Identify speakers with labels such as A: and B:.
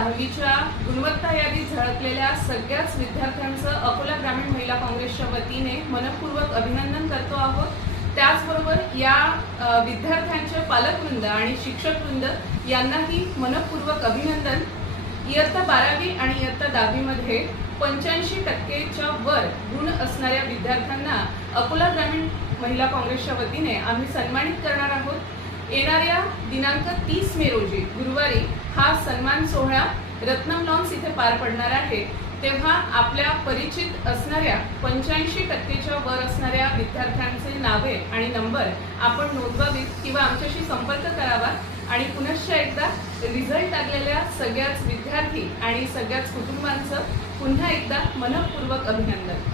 A: दहावीच्या गुणवत्ता यादी झळकलेल्या सगळ्याच विद्यार्थ्यांचं अकोला ग्रामीण महिला काँग्रेसच्या वतीने मनपूर्वक अभिनंदन करतो आहोत. त्याचबरोबर या विद्यार्थ्यांचे पालकवृंद आणि शिक्षकवृंद यांनाही मनपूर्वक अभिनंदन. इयत्ता बारावी आणि इयत्ता दहावीमध्ये पंच्याऐंशी टक्केच्या वर गुण असणाऱ्या विद्यार्थ्यांना अकोला ग्रामीण महिला काँग्रेसच्या वतीने आम्ही सन्मानित करणार आहोत. येणाऱ्या दिनांक तीस मे रोजी गुरुवारी हा सन्मान सोहळा रत्नम लॉन्स इथे पार पडणार आहे. तेव्हा आपल्या परिचित असणाऱ्या पंच्याऐंशी टक्केच्या वर असणाऱ्या विद्यार्थ्यांचे नावे आणि नंबर आपण नोंदवावीत किंवा आमच्याशी संपर्क करावा आणि पुनश्च एकदा रिझल्ट लागलेल्या सगळ्याच विद्यार्थी आणि सगळ्याच कुटुंबांचं पुन्हा एकदा मनपूर्वक अभिनंदन.